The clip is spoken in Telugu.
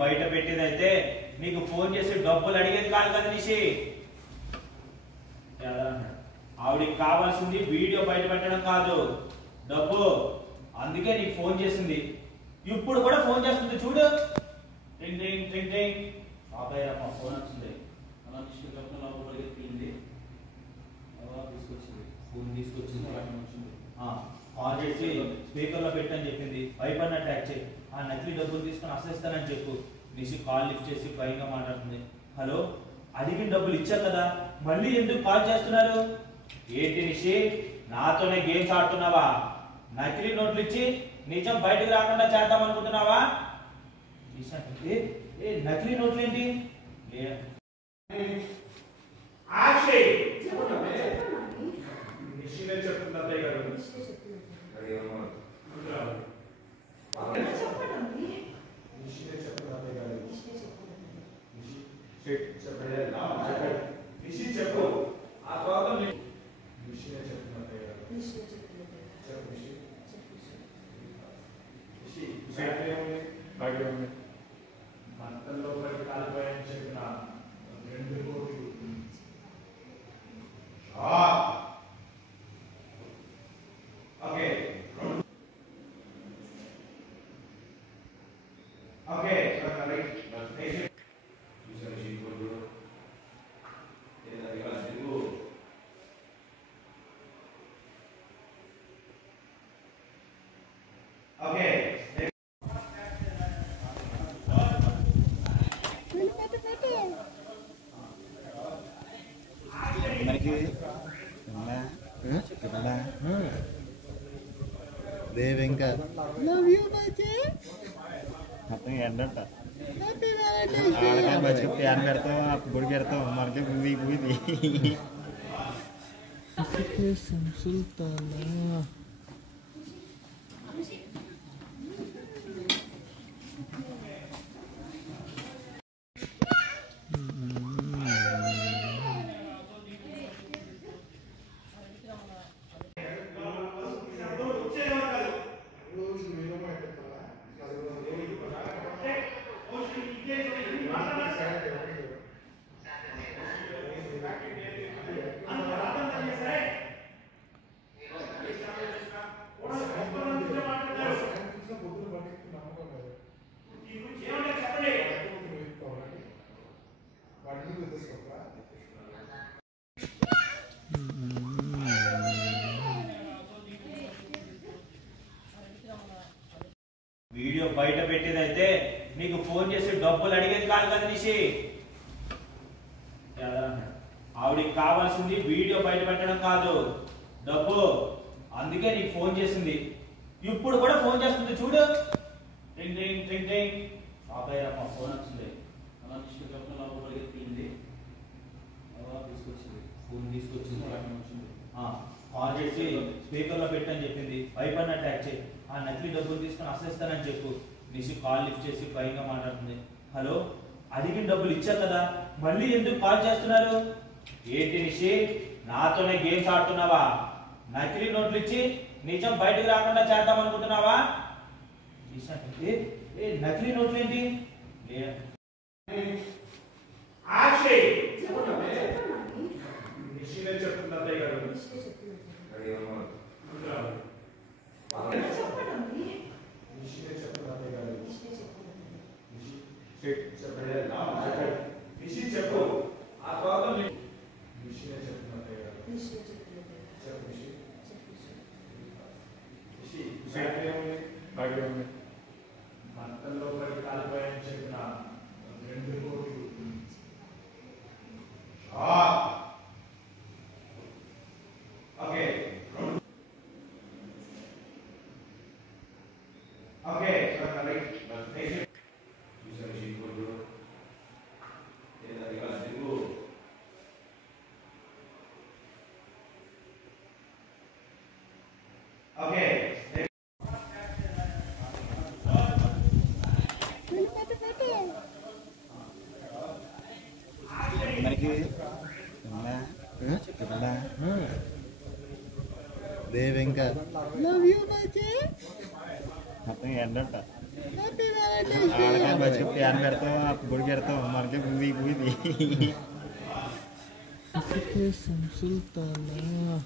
బయట పెట్టేదైతే నీకు ఫోన్ చేసి డబ్బులు అడిగేది కాదు కదా నిషి. ఆవిడికి కావాల్సింది వీడియో బయట పెట్టడం కాదు, డబ్బు. అందుకే నీకు ఫోన్ చేసింది. ఇప్పుడు కూడా ఫోన్ చేస్తుంది చూడు. Ring ring ring ring. మా ఫోన్ వచ్చింది. అలా తీసుకొచ్చింది, ఫోన్ తీసుకొచ్చింది, కాల్ చేసి స్పీకర్ లో పెట్టని చెప్పింది. వైఫర్ అటాక్ చేయి, ఆ నకిలీ డబ్బులు తీసుకొని అసలిస్తానని చెప్పు. నిషి కాల్ లిఫ్ట్ చేసి భయంగా మాట్లాడుతుంది. హలో, అడిగిన డబ్బులు ఇచ్చా కదా, మళ్ళీ ఎందుకు కాల్ చేస్తున్నారు? ఏంటి నిషి, నాతోనే గేమ్స్ ఆడుతున్నావా? నకిలీ నోట్లు ఇచ్చి నిజం బయటకు రాకుండా చేద్దాం అనుకుంటున్నావా? నకిలీ నోట్లు ఏంటి? చెప్పు. ఆ ప్రాబ్లం భర్తల్లో కాలిపోయాయని చెప్పిన 2 కోట్లు. Okay okay right. ఓకే మనకి దేవ్ ఇంకా మొత్తం ఎండట ఆడకాయ మంచిగా ప్యాన్ పెడతాం, గుడి పెడతాం, మనకి పువ్వి పువ్వి సుల్తానా. వీడియో బయట పెట్టేదైతే నీకు ఫోన్ చేసి డబ్బులు అడిగేది కాదు కదా నిషి. ఆవిడికి కావాల్సింది వీడియో బయట పెట్టడం కాదు, డబ్బు. అందుకే నీకు ఫోన్ చేసింది. ఇప్పుడు కూడా ఫోన్ చేస్తుంది చూడు. Ring ring ring ring. మా ఫోన్ వచ్చింది. అలా తీసుకొచ్చింది, ఫోన్ తీసుకొచ్చింది, కాల్ చేసి స్పీకర్ లో పెట్టని చెప్పింది. వైఫర్ అటాక్ చేయి, ఆ నకిలీ డబ్బులు తీసుకొని అసలిస్తానని చెప్పు. నిషి కాల్ లిఫ్ట్ చేసి భయంగా మాట్లాడుతుంది. హలో, అడిగిన డబ్బులు ఇచ్చా కదా, మళ్ళీ ఎందుకు కాల్ చేస్తున్నారు? ఏంటి నిషి, నాతోనే గేమ్స్ ఆడుతున్నావా? నకిలీ నోట్లు ఇచ్చి నిజం బయటకు రాకుండా చేద్దాం అనుకుంటున్నావా? నకిలీ నోట్లు ఏంటి? చెప్తుంది అత్తయ్య గారు. చెప్పు. ఆ ప్రాబ్లం భర్తల్లో కాలిపోయాయని చెప్పిన 2 కోట్లు. Okay okay right. ఓకే మనకి దేవ్ ఇంకా మొత్తం ఎండట ఆడకాయ మధ్య ప్యాన్ పెడతాం ఆ గుడి పెడతాం మనకి ఇది సుల్తానా